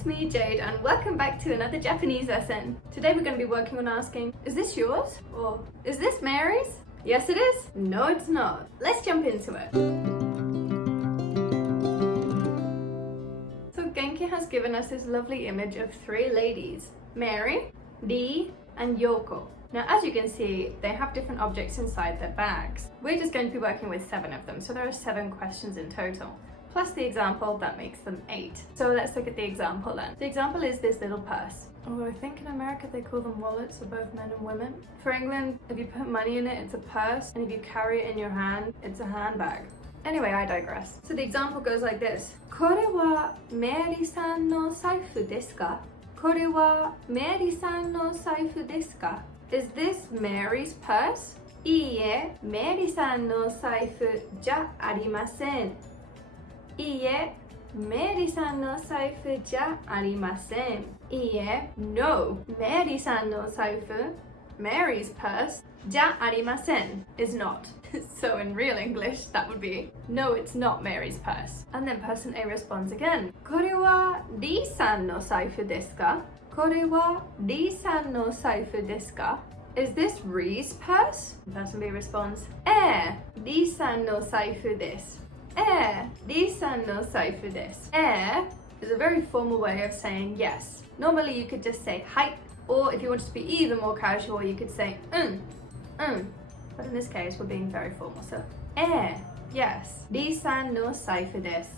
it's me, Jade, and welcome back to another Japanese lesson. Today we're going to be working on asking, is this yours? Or is this Mary's? Yes it is? No it's not. Let's jump into it. So Genki has given us this lovely image of three ladies, Mary, Lee, and Yoko. Now as you can see, they have different objects inside their bags. We're just going to be working with 7 of them, so there are 7 questions in total. Plus the example, that makes them 8. So let's look at the example then. The example is this little purse. Although I think in America they call them wallets for both men and women. For England, if you put money in it, it's a purse, and if you carry it in your hand, it's a handbag. Anyway, I digress. So the example goes like this. これはメリーさんの財布ですか? これはメリーさんの財布ですか? Is this Mary's purse? いいえ、メリーさんの財布じゃありません。いいえ、メリーさんの財布じゃありません。いいえ、No, メリーさんの財布 Mary's purse じゃありません is not. So in real English, that would be, no, it's not Mary's purse. And then person A responds again. これはリーさんの財布ですか? これはリーさんの財布ですか? Is this Ree's purse? Person B responds, リーさんの財布です。リーさんの財布です。is a very formal way of saying yes. Normally you could just say はい, or if you wanted to be even more casual, you could say But in this case, we're being very formal, so yes. リーさんの財布です。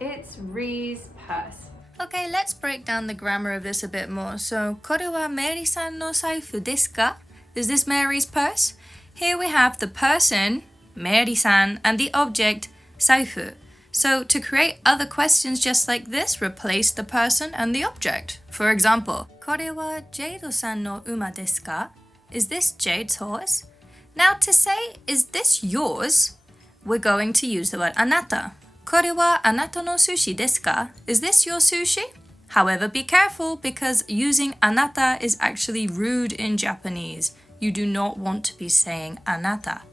It's Ree's purse. Okay, let's break down the grammar of this a bit more. So, これはメリーさんの財布ですか? Is this Mary's purse? Here we have the person, Mary-san, and the object, 財布. So, to create other questions just like this, replace the person and the object. For example, これはジェイドさんの馬ですか? Is this Jade's horse? Now, to say, is this yours? We're going to use the word あなた. これはあなたのsushiですか? Is this your sushi? However, be careful because using あなた is actually rude in Japanese. You do not want to be saying あなた.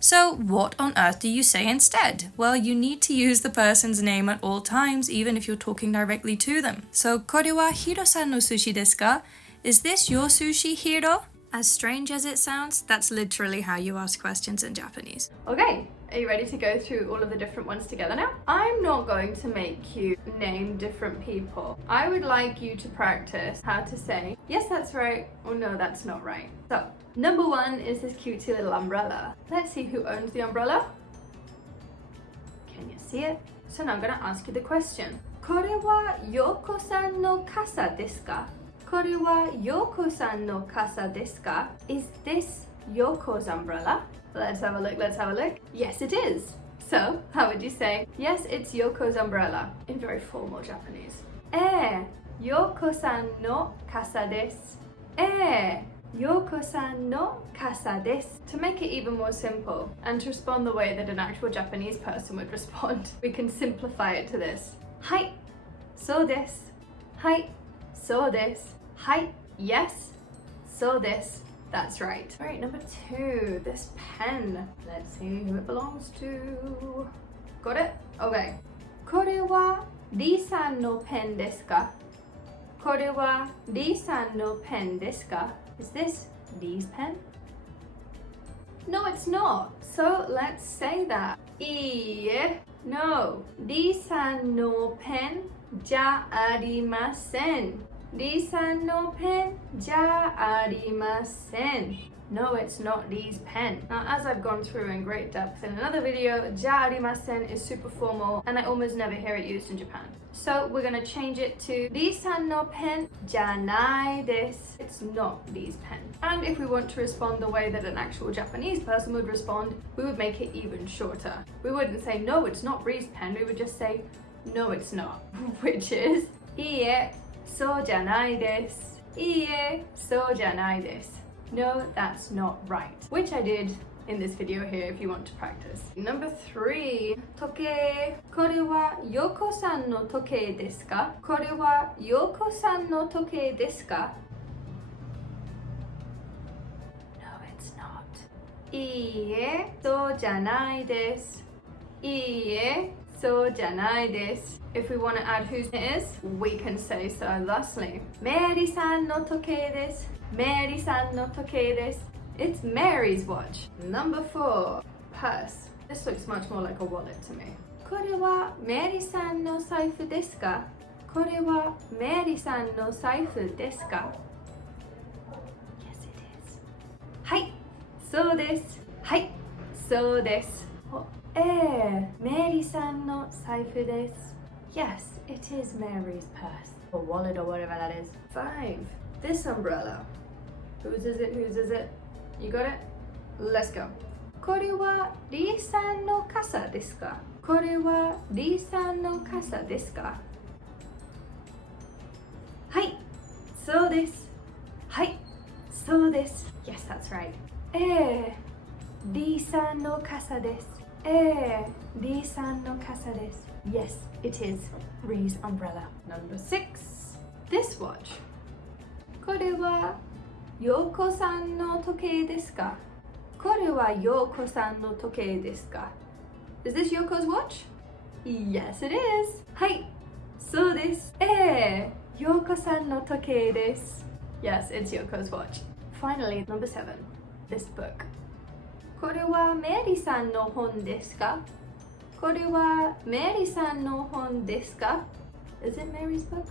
So, what on earth do you say instead? Well, you need to use the person's name at all times, even if you're talking directly to them. So, これはhito-sanのsushiですか? Is this your sushi, Hiro? As strange as it sounds, that's literally how you ask questions in Japanese. Okay, are you ready to go through all of the different ones together now? I'm not going to make you name different people. I would like you to practice how to say, yes, that's right, or no, that's not right. So, number 1 is this cutesy little umbrella. Let's see who owns the umbrella. Can you see it? So now I'm going to ask you the question. これはYokoさんの傘ですか? これはYokoさんの傘ですか? Is this Yoko's umbrella? Let's have a look, let's have a look. Yes, it is. So, how would you say, yes, it's Yoko's umbrella in very formal Japanese? Yokoさんの傘です。Yoko san no kasa desu. To make it even more simple and to respond the way that an actual Japanese person would respond, we can simplify it to this. Hai, so desu. Hai, so desu. Hai, yes, so desu. That's right. Alright, number 2, this pen. Let's see who it belongs to. Got it? Okay. これはリーさんのペンですか? これはリーさんのペンですか? Is this Lee's pen? No, it's not. So let's say that. いいえ, no. リーさんのペンじゃありません. リーさんのペンじゃありません. No, it's not Lee's pen. Now, as I've gone through in great depth in another video, じゃありません is super formal and I almost never hear it used in Japan. So we're going to change it to リーさんのペンじゃないです. It's not Lee's pen. And if we want to respond the way that an actual Japanese person would respond, we would make it even shorter. We wouldn't say, no, it's not Ree's pen. We would just say, no, it's not. Which is, いいえ、そうじゃないです. いいえ、そうじゃないです. No, that's not right. Which I did in this video here if you want to practice. Number 3, 時計. これはYokoさんの時計ですか? これはYokoさんの時計ですか? No, it's not. いいえ、そうじゃないです. いいえ、そうじゃないです。If we want to add whose it is, we can say so thusly. メリーさんの時計です。メリーさんの時計です。It's Mary's watch. Number 4, purse. This looks much more like a wallet to me. これはメリーさんの財布ですか？これはメリーさんの財布ですか？ Yes, it is. はい、そうです。はい、そうです。メリーさんの財布です。Yes, it is Mary's purse. Or wallet or whatever that is. 5. This umbrella. Whose is it? Whose is it? You got it? Let's go. これはリーさんの傘ですか？これはリーさんの傘ですか？はい、そうです。はい、そうです。Yes, that's right. リーさんの傘です。リーさんの傘です。Yes, it is Ree's umbrella. Number 6. This watch. これはヨーコさんの時計ですか？これはヨーコさんの時計ですか？ Is this Yoko's watch? Yes, it is. はい、そうです。ヨーコさんの時計です。Yes, it's Yoko's watch. Finally, number 7. This book. これはメリーさんの本ですか？これはメリーさんの本ですか？ Is it Mary's book?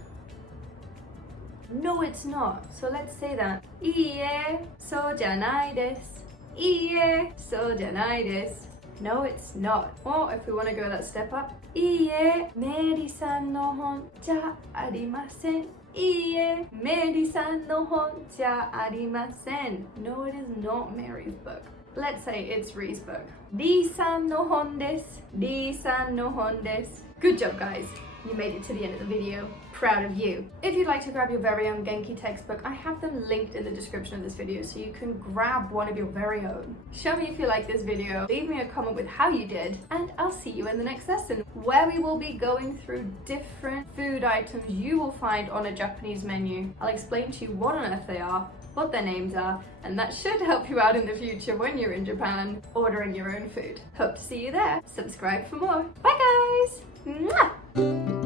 No, it's not. So let's say that. いいえ、そうじゃないです。いいえ、そうじゃないです。No, it's not. Or if we want to go that step up. いいえ、メリーさんの本じゃありません。いいえ、メリーさんの本じゃありません。No, it is not Mary's book. Let's say it's Ree's book. リーさんの本です。リーさんの本です。Good job, guys. You made it to the end of the video. Proud of you. If you'd like to grab your very own Genki textbook, I have them linked in the description of this video so you can grab one of your very own. Show me if you like this video, leave me a comment with how you did, and I'll see you in the next lesson where we will be going through different food items you will find on a Japanese menu. I'll explain to you what on earth they are, what their names are, and that should help you out in the future when you're in Japan ordering your own food. Hope to see you there. Subscribe for more. Bye guys! Mwah!